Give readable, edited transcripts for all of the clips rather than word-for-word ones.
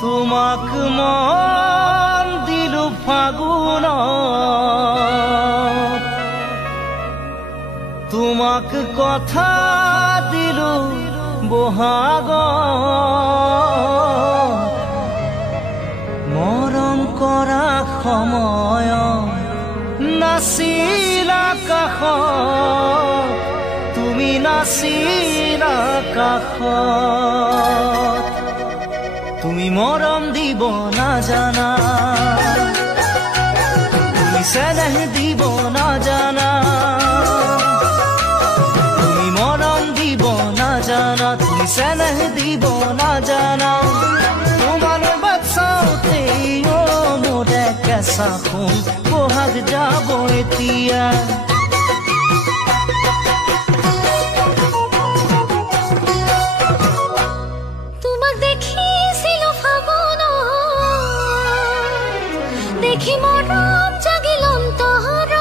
তোমাক মন দিলো ফাগুন তোমাক কথা দিলো বহাগ মৰম কৰা সময় নাছিলা কাষত তুমি নাছিলা কাষত তুমি মৰম দিব নাজানা তুমি চেনেহ দিব নাজানা তুমি মৰম দিব নাজানা তুমি চেনেহ দিব নাজানা তোমালৈ বাচাওতে মোৰে কেঁচা সোণ বহাগ যাব এতিয়া দেখি মৰম জাগিল অন্তৰত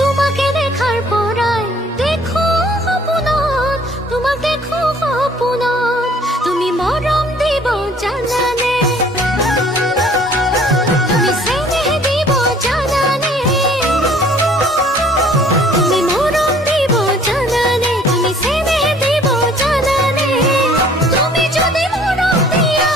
তোমাকে দেখাৰ পৰাই দেখো সপোনত তোমাক দেখো সপোনত তুমি মৰম দিব জানানে তুমি চেনেহ দিব জানানে তুমি মৰম দিব জানানে তুমি চেনেহ দিব জানানে তুমি যদি মৰম দিয়া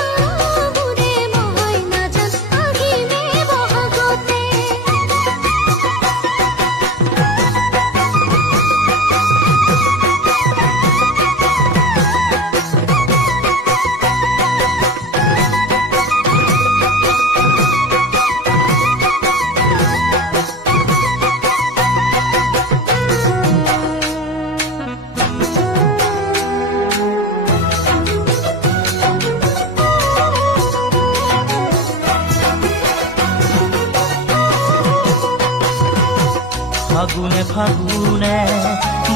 ফাগুনে ফাগুনে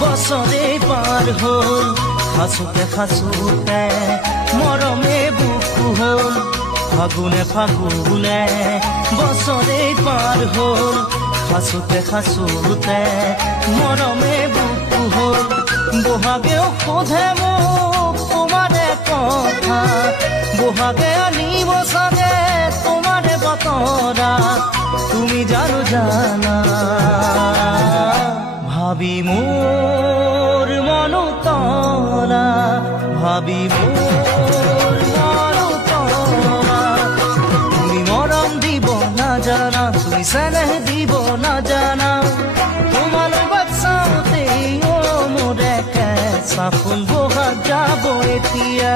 বছৰে পাৰ হ'ল খাচোতে খাচোতে মৰমে বুকু হ'ল ফাগুনে ফাগুনে বছৰে পাৰ হ'ল খাচোতে খাচোতে মৰমে বুকু হ'ল বহাগেও সোধে মোক তোমাৰে কথা বহাগে আনিব চাগে তোমাৰে বতৰা তুমি জানো জানা ভাবি মোৰ মনো তৰা ভাবি মোৰ মনো তৰা তুমি মৰম দিব নাজানা তুমি চেনেহ দিব নাজানা তোমালৈ বাচাওতে মোৰে কেঁচা ফুল বহাগ যাব এতিয়া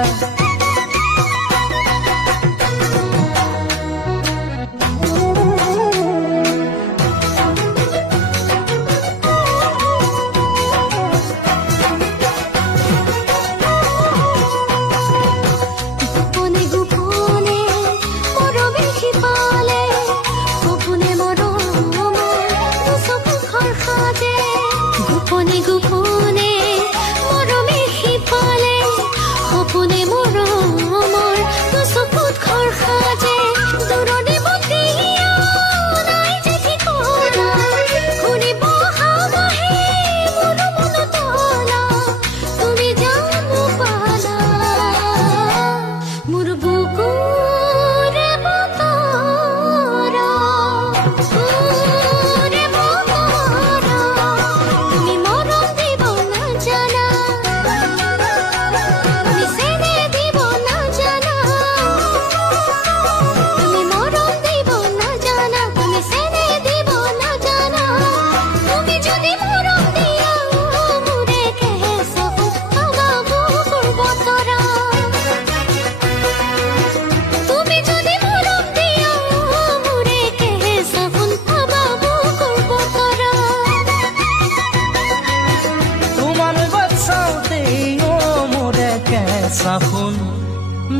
সাফুন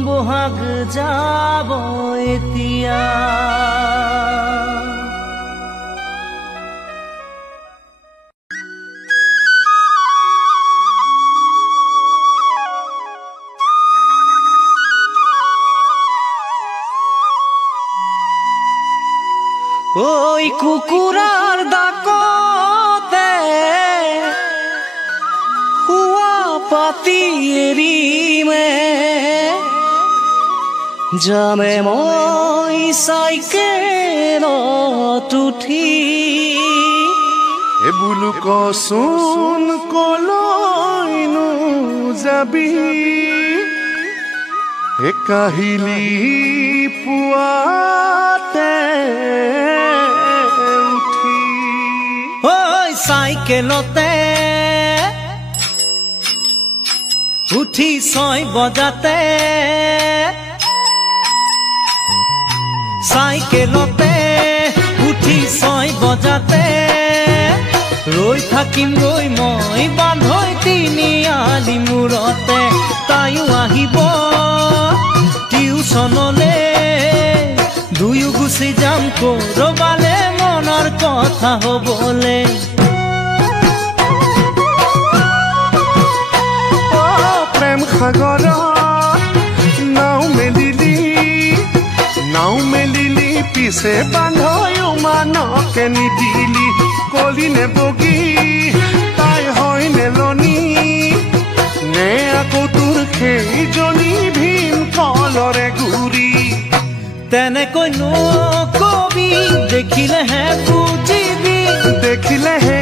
বহাগ যাব এতিয়া ওই কুকুরার ডাকতে হুয়া পাতি এরি মে যামে মই চাইকেলত উঠি বোলো কচোন কলৈনো যাবি কাহিলি পুৱাতে উঠি ঐ চাইকেলতে উঠি 6 বজাতে চাইকেলতে উঠি 6 বজাতে ৰৈ থাকিম গৈ মই বান্ধৈ তিনিআলি মূৰতে তাইও আহিব টিউচনলে দুয়ো গুচি যাম কৰবালে মনৰ কথা হ'বলে প্ৰেম সাগৰত নাও মেলিলি পিছে বান্ধৈ মানকে নিদিলি কলি নে বগী তাই হয় নেলনি নে আকৌ তোৰ সেইজনী ভীম কলৰে গুৰি তেনেকৈ নকবি দেখিলেহে বুজিবি দেখিলেহে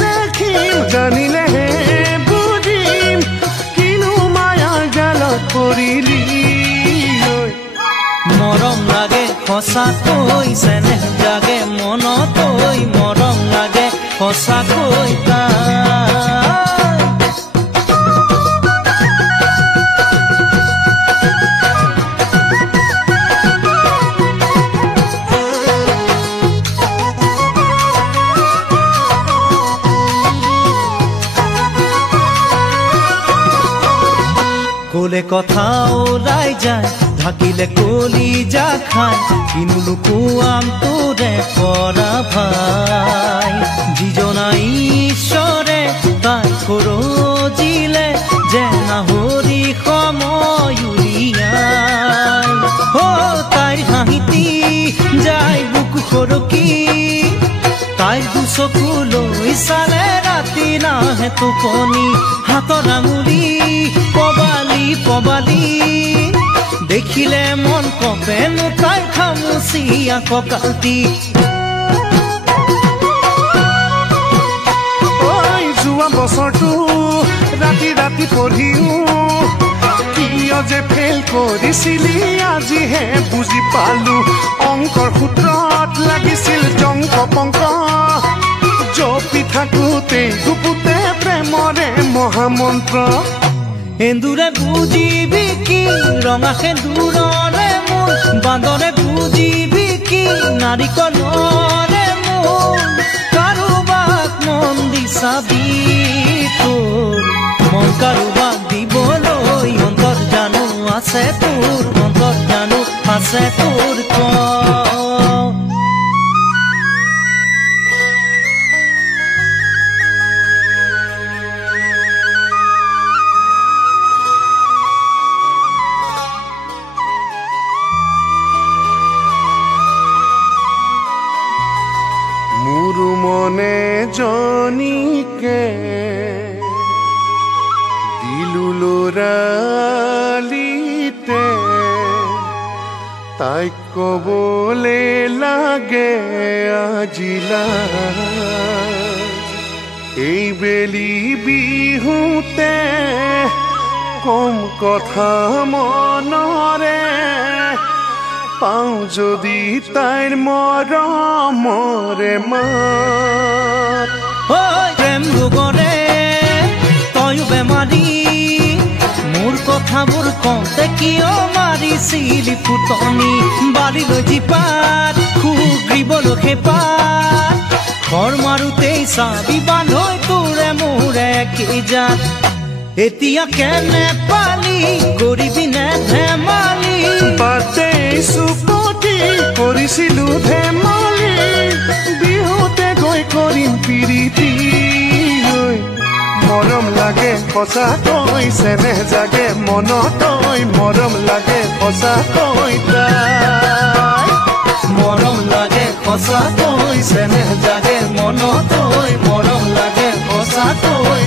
লেখিম জানিলেহে বুজিম কিনো মায়াৰ জালত পৰিলি মৰম লাগে সঁচাকৈ চেনেহ জাগে মনতৈ মৰম লাগে সঁচাকৈ কলে কথা ওলাই যায় ঢাকিলে কলি যা খায় কিনো লুকুৱাম তোৰে পৰা ভাই যিজনা ঈশ্বৰে তাই খৰজিলে যে নাহৰি সময় উলিয়াই তাইৰ হাঁহিতি যাই বুকু সৰকি তাইৰ দুচকুলৈ চালে ৰাতি নাহে টোপনি হাতৰ আঙুলি পবালি পবালি দেখিলে মন কপেনো তাই খামুচিয়া কঁকালটি যোৱা বছৰটো ৰাতি ৰাতি পঢ়িও কিয় যে ফেল কৰিছিলি আজিহে বুজি পালো অংকৰ সূত্ৰত লাগিছিল জংক পংক জপি থাকোতে গুপুতে প্ৰেমৰে মহামন্ত্ৰ এন্দুৰে বুজিবি কি ৰঙা সেন্দুৰৰে মোৰ বান্দৰে বুজিবি কি নাৰিকলৰে মোৰ কাৰোবাক মন দি চাবি তোৰ মন কাৰোবাক দিবলৈ অন্তৰ জানো আছে তোৰ অন্তৰ জানো আছে তোৰ মনে জনীকে দিলু লৰালিতে তাইক কবলে লাগে আজিলা এই বেলি বিহুতে কম কথা মনৰে পাওঁ যদি তাইৰ মৰমৰে মাত প্ৰেম ৰোগৰে তয়ো বেমাৰী মোৰ কথাবোৰ কওঁতে কিয় মাৰিছিলি ফুটনি বালিলৈ জীপাত সুগ্ৰীবলৈ খেপাত ঘৰ মাৰোতেই চাবি বান্ধৈ তোৰে মোৰে কি জাত এতিয়া কেনে পালি কৰিবি নে ধেমালি বাটে চুপতি কৰিছিলো ধেমালি বিহুতে গৈ কৰিম প্ৰীতি মৰম লাগে সঁচাকৈ চেনেহ জাগে মনতৈ মৰম লাগে সঁচাকৈ মৰম লাগে সঁচাকৈ চেনেহ জাগে মনতৈ মৰম লাগে সঁচাকৈ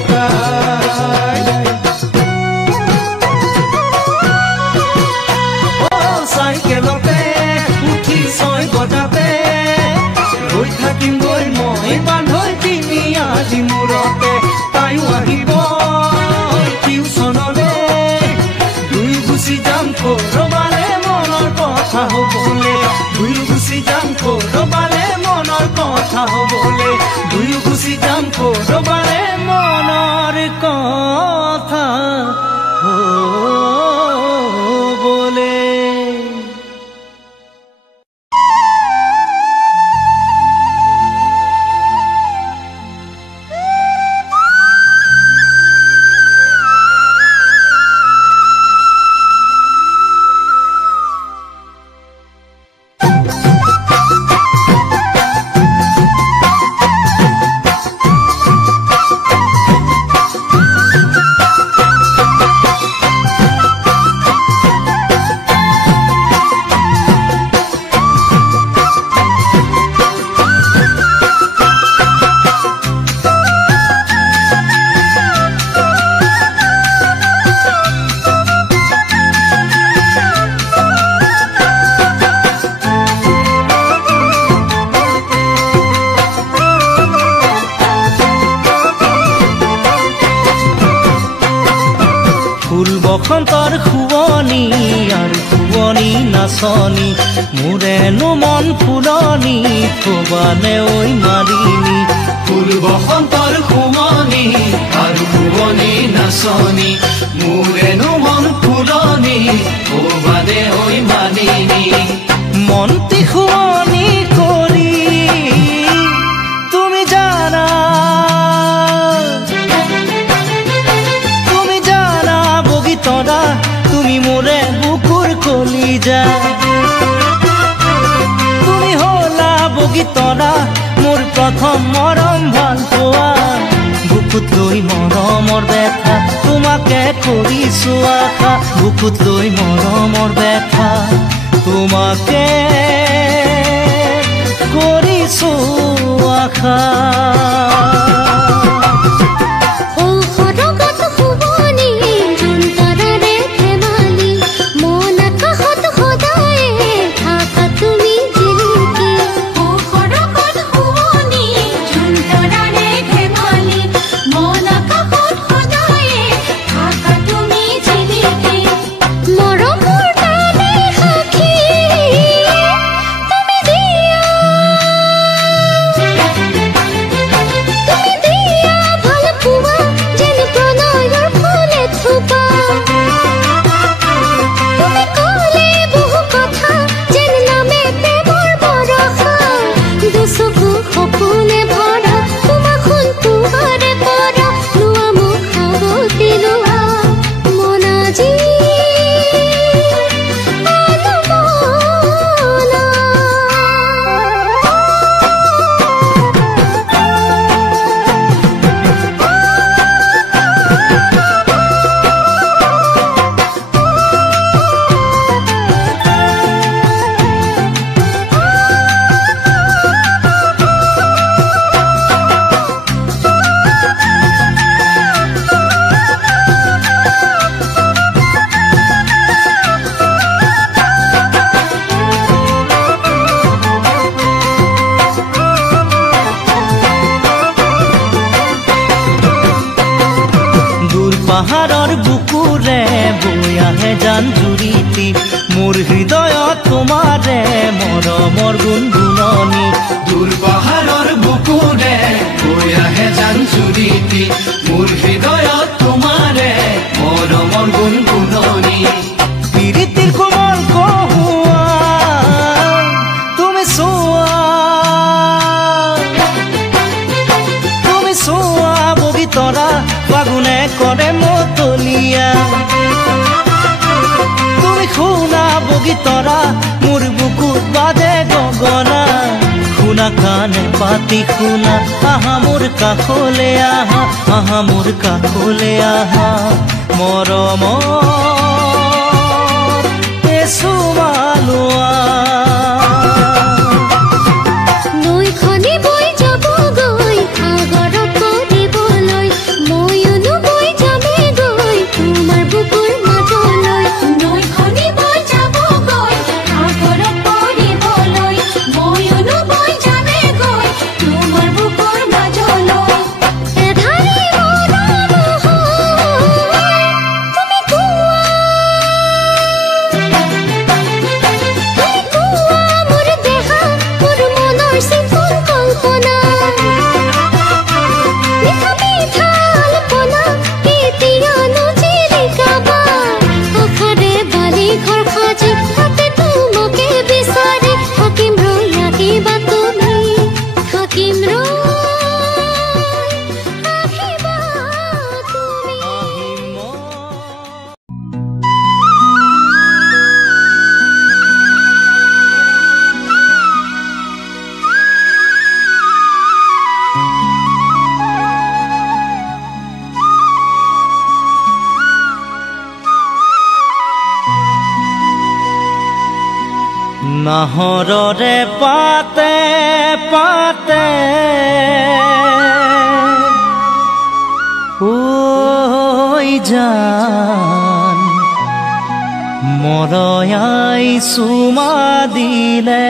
কথা হবলে দুয়ো গুচি যাম কৰবাৰে মনৰ কথা হবলে। বসন্তৰ খুৱনি আৰু খুৱনি নাচনি মোৰেনো মন ফুলনি থবানে ঐ মালিনী। ফুল বসন্তৰ খুৱনি আৰু খুৱনি নাচনি মোৰেনো মন ফুলনি থবানে ঐ মালিনী। মনটি খুৱনি কৰি তুমি জানা তৰা তুমি মোৰে বুকুৰ কলিজা। তুমি হলা বগীতৰা মোৰ প্ৰথম মৰম ভাল পোৱা। বুকুত লৈ মৰমৰ ব্যথা তোমাকে কৰিছো আশা। বুকুত লৈ মৰমৰ ব্যথা তোমাকে কৰিছো আশা। পাহাৰৰ বুকুৰে বৈ আহে জান জুৰিতি মোৰ হৃদয়ত তোমাৰে মৰমৰ গুণগুণনি। দূৰ পাহাৰৰ বুকুৰে বৈ আহে জান জুৰিতি মোৰ হৃদয়ত তোমাৰে মৰমৰ গুণগুণনি। প্ৰীতিৰ কোমল কহুৱা তুমি চোৱা বগীতৰা ফাগুনে কৰে মতলীয়া। তুমি শুনা বগীতৰা মোৰ বুকুত বাজে গগনা। শুনা কাণে পাতি শুনা আহা মোৰ কাষলে আহা। আহা মোৰ কাষলে আহা মৰমৰ এচুমা লোৱা। নাহৰৰে পাতে পাতে ঐ জান মৰয়াই চুমা দিলে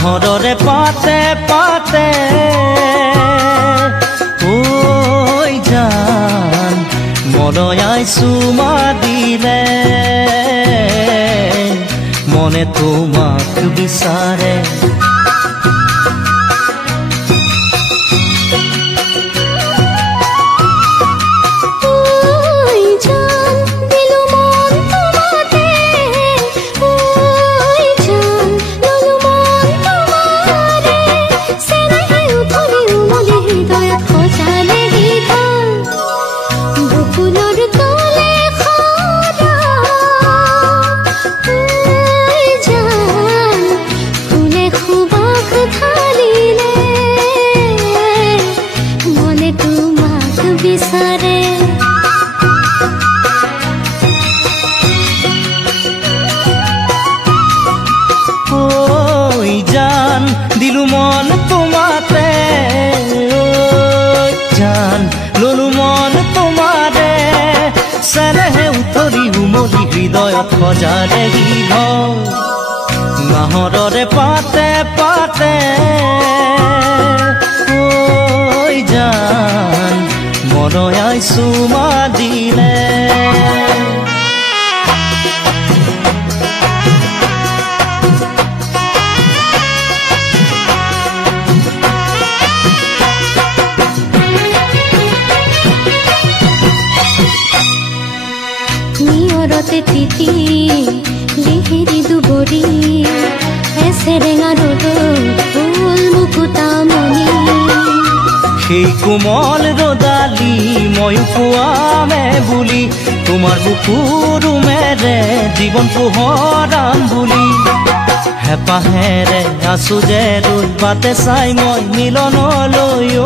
নাহৰৰে পাতে পাতে ঐ জান মৰয়াই চুমা দিলে মনে তোমাক বিচাৰে দিলু মন তোমাতে জান ললু মন তোমাৰে চেনেহে উতৰি উমলি হৃদয়ত সজাৰে গীত নাহৰৰে পাতে পাতে ঐ জান মৰয়াই চুমা দিলে তিতি লিহিৰি দুবৰি এছেৰেঙা ৰ'দত ফুল মুকুতামণি সেই কোমল ৰ'দালি ময়ো পোৱামে বুলি তোমাৰ বুকুৰুমেৰে জীৱন পোহৰাম বুলি হেঁপাহেৰে আছো যে ৰৈ বাটে চাই মই মিলনলৈ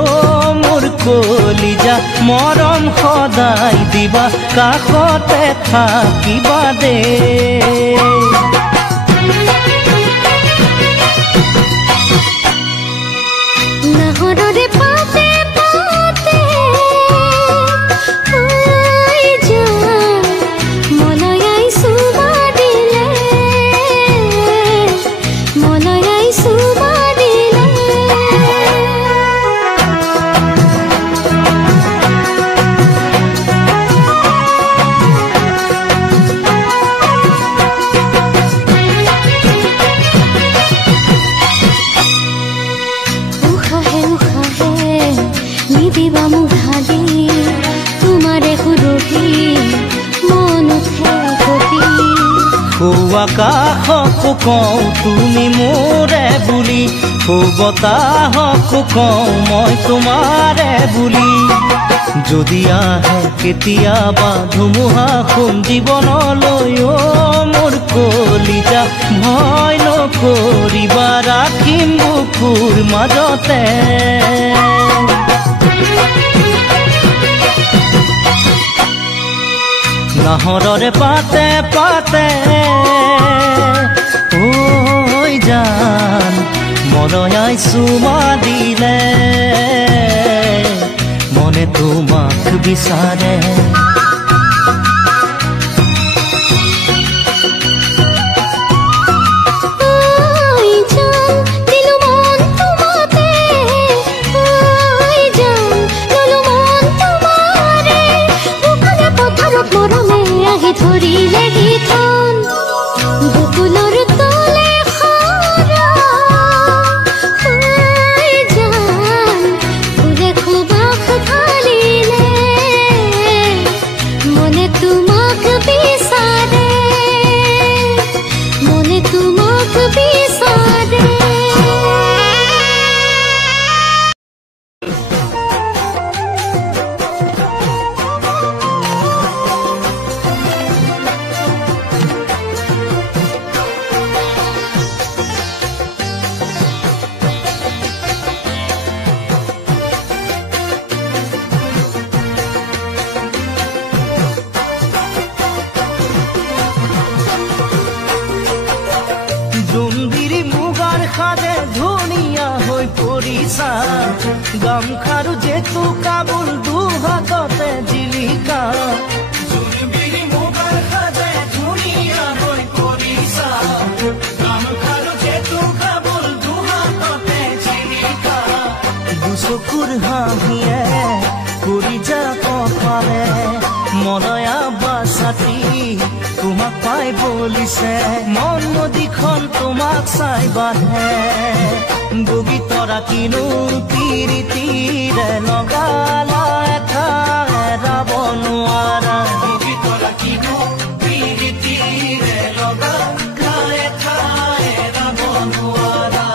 মোৰ কলিজা মৰম সদায় দিবা কাষতে থাকিবা দে নাহৰৰে পাতে পাতে ঐ জান মলয়াই চুমা দিলে মলয়াই চুমা দিলে নিদিবা মোক ঢালি তোমাৰে সুৰভি মন উঠে কবি আকাশকো কওঁ তুমি মোৰে বুলি বতাহকো কওঁ মই তোমাৰে বুলি যদি আহে কেতিয়াবা ধুমুহা সোম জীৱনলৈ মোৰ কলিজা ভয় নকৰিবা ৰাখিম বুকুৰ মাজতে নাহৰৰে পাতে পাতে ঐ জান মৰয়াই চুমা দিলে মনে তোমাক বিচাৰে ধৰিলে গীতন বকুলৰ তলে খৰা হৈ জান ফুলে খুবাক ঢালিলে কৰিছা গামখাৰু জেতু কাবুল দুহাততে জিলিকা জোনবিৰি মোবাইল সাজাই ধুনীয়াকৈ কৰিছা গামখাৰু জেতু কাবুল দুহাততে জিলিকা দুচকুৰ হাঁহিয়ে কৰি যা কপালে মনয়া বাছাতি তোমাক পাই বলিছে মন নদীখন তোমাক চাই বাঢ়ে বগী তৰা কিনো তিৰিতিৰে লগালা এটা এৰাব নোৱাৰা বগী তৰা কিনো তিৰিতিৰে লগালা এটা এৰাব নোৱাৰা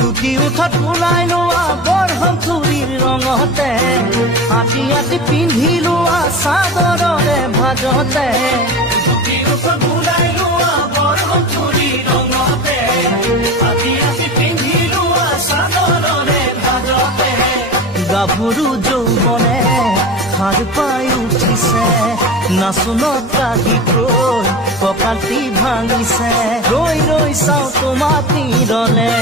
দুটি উঠত ওলাই লোৱা বৰহম চুৰিৰ ৰঙতে আতি আতি পিন্ধি লোৱা চাদৰৰে ভাজতে দুটি উঠত ওলাই লোৱা বৰহম চুৰিৰ ৰঙতে আতি আতি পিন্ধি লোৱা চাদৰৰে ভাজতে গাভৰু যৌৱনে সাৰ পাই উঠিছে নাচনত কাহিকৈ কপালটি ভাঙিছে ৰৈ ৰৈ চাওঁ তোমাৰ তীৰলে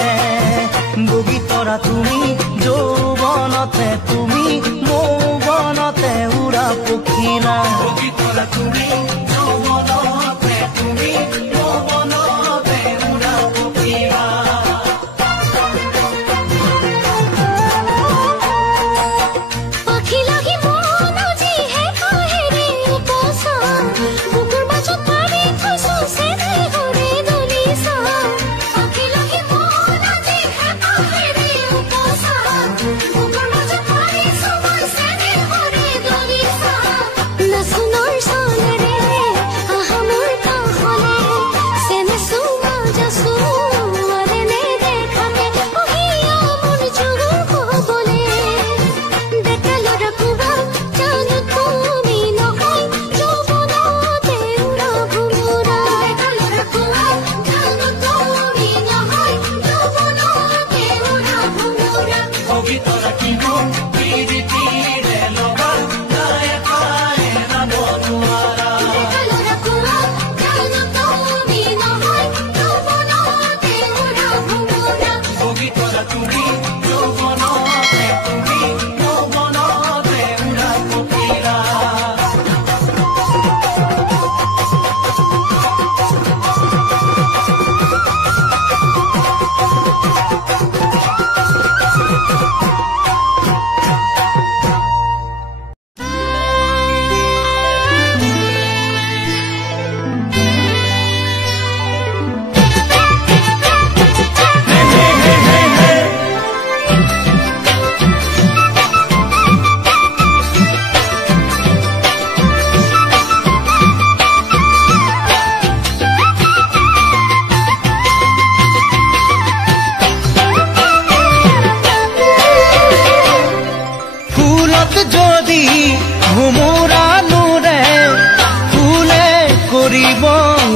বগী তৰা তুমি যৌৱনতে তুমি মৌৱনতে উৰা পখিলা বগী তৰা তুমি যৌৱনতে তুমি মৌৱনতে উৰা পখিলা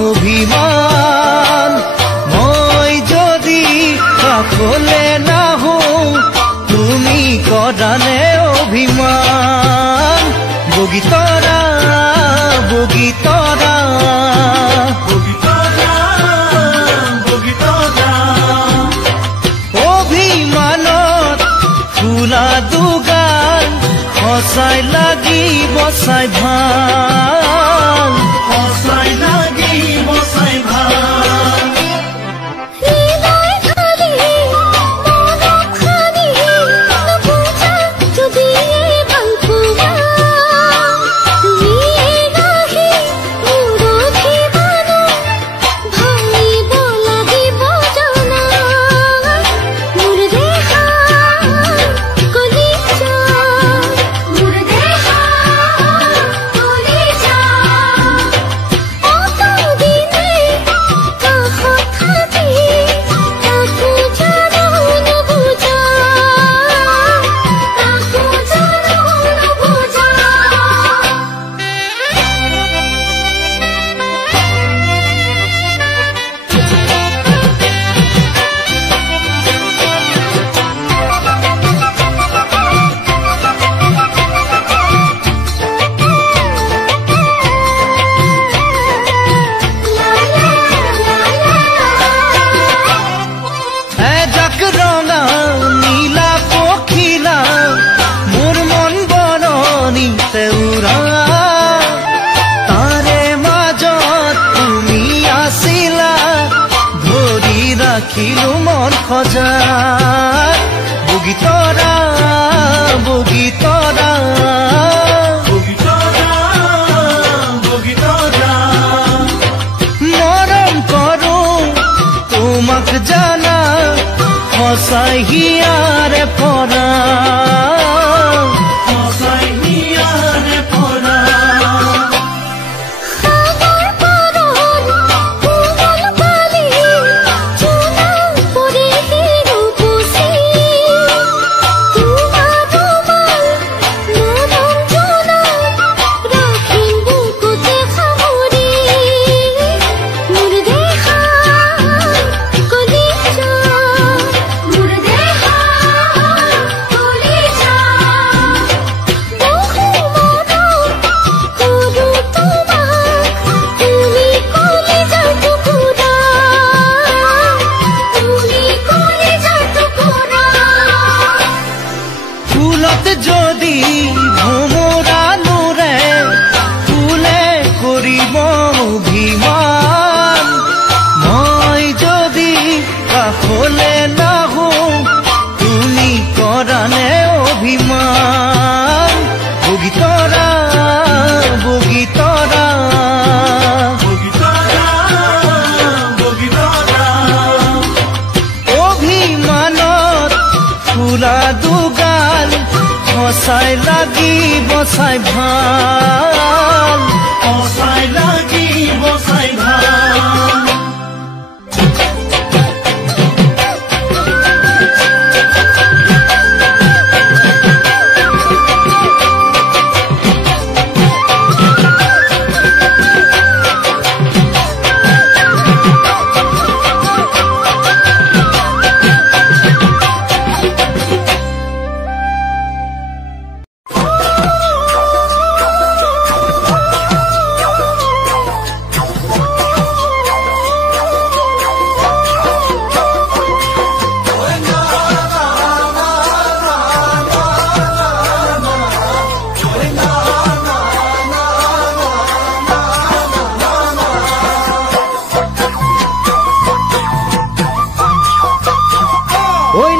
অভিমান মই যদি কাষলে নাহো তুমি কদানে অভিমান বগীতৰা বগীতৰা বগীতৰা বগীতৰা অভিমানত ফুলা দুগাল সঁচাই লাগিব চাই ভাল সঁচাই লাগিব চাই ভাল ৰাখিলো মন খজাত বগীতৰা বগীতৰা বগীতৰা বগীতৰা মৰম কৰো তোমাক জানা সঁচাই হিয়াৰে পৰা সঁচাই হিয়াৰে পৰা যদি ভোমৰা নুৰে ফুলে কৰিব অভিমান মই যদি কাষলে নাহো তুমি কৰানে অভিমান বগীতৰা বগীতৰা বগীতৰা বগীতৰা অভিমানত ফুলা দুগাল সঁচাই লাগিব চাই ভাল সঁচাই লাগিব চাই ভাল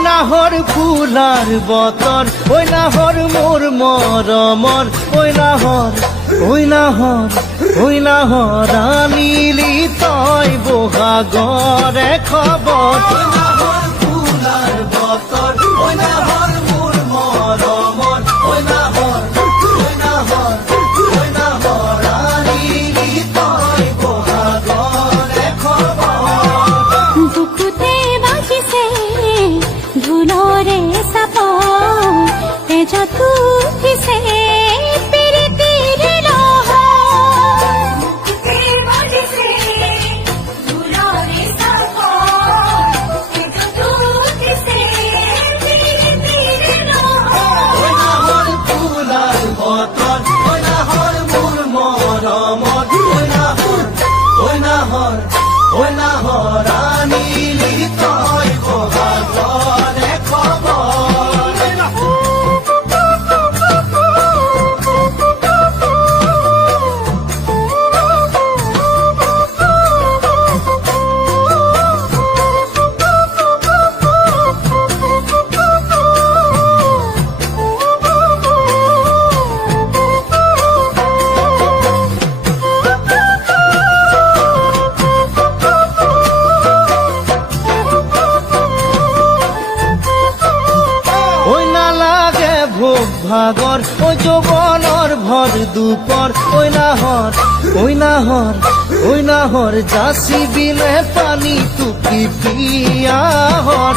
নাহৰ ফুলাৰ বতৰ ঐ নাহৰ মোৰ মৰমৰ ঐ নাহৰ আনিলি তই বহাগৰে খবৰ নাহৰ ফুলাৰ বতৰ ঐ নাহৰ মোৰ মৰমৰ ঐ নাহৰ আনিলি তই বহাগৰে খবৰ বুকুতে বাজিছে ধুলৰে চাপ তেজতো উঠিছে প্ৰীতিৰ লহ বুকুতে বাজিছে ধুলৰে চাপ তেজতো উঠিছে প্ৰীতিৰ লহ নাহৰ ফুলাৰ বতৰ ভাগৰ ঐ যৌৱনৰ ভৰ দুপৰ ঐ নাহৰ যাচি বিলে পানী টুকি পিয়াহৰ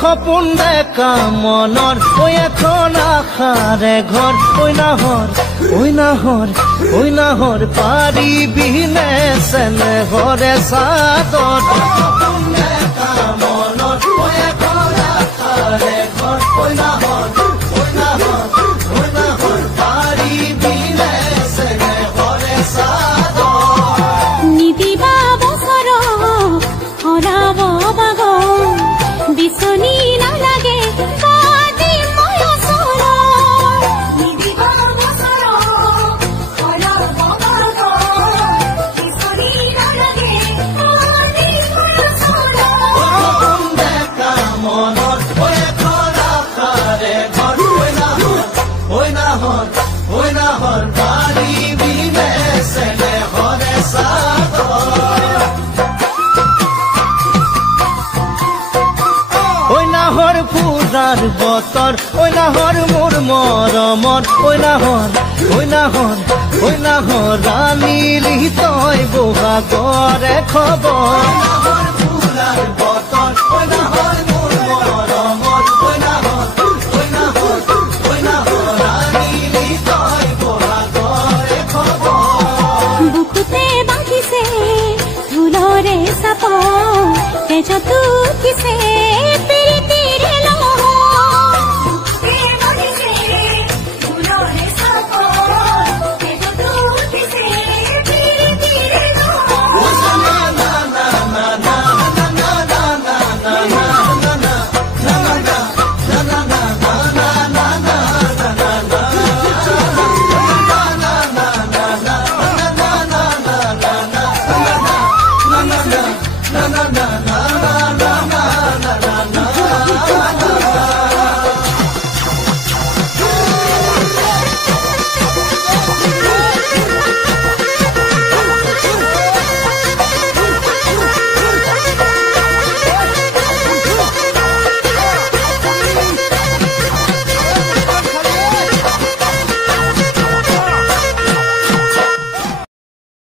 সপোন দেখা মনৰ ঐ এখন আশাৰে ঘৰ ঐ নাহৰ পাৰিবিনে চেনেহৰে চাদৰ সপোন দেখা মনৰ ঐ এখন আশাৰে ঘৰ ঐ নাহৰ পাৰিবিনে চেনেহৰে চাদৰ নিদিবা বছৰ হৰাব বাগ বিচনী নালাগে কাটি মই ওচৰ নিদিবা বছৰ হৰাব বাগ বিচনী নালাগে কাটি মই ওচৰ সপোন দেখা মনৰ ঐ এখন আশাৰে ঘৰ ঐ নাহৰ পাৰিবিনে চেনেহৰে চাদৰ ঐ নাহৰ ফুৰাৰ বতৰ ঐ নাহৰ মোৰ মৰমৰ ঐ নাহৰ ৰাণীলি তই বহাগৰে খবৰ নাহৰ ফুৰাৰ বতৰ ঐ নাহৰ মোৰ মৰমৰ ঐ নাহৰ ৰাণীলি তই বহাগৰে খবৰ বুকুতে বান্ধিছে ঢোলৰে চাপ তেজতো উঠিছে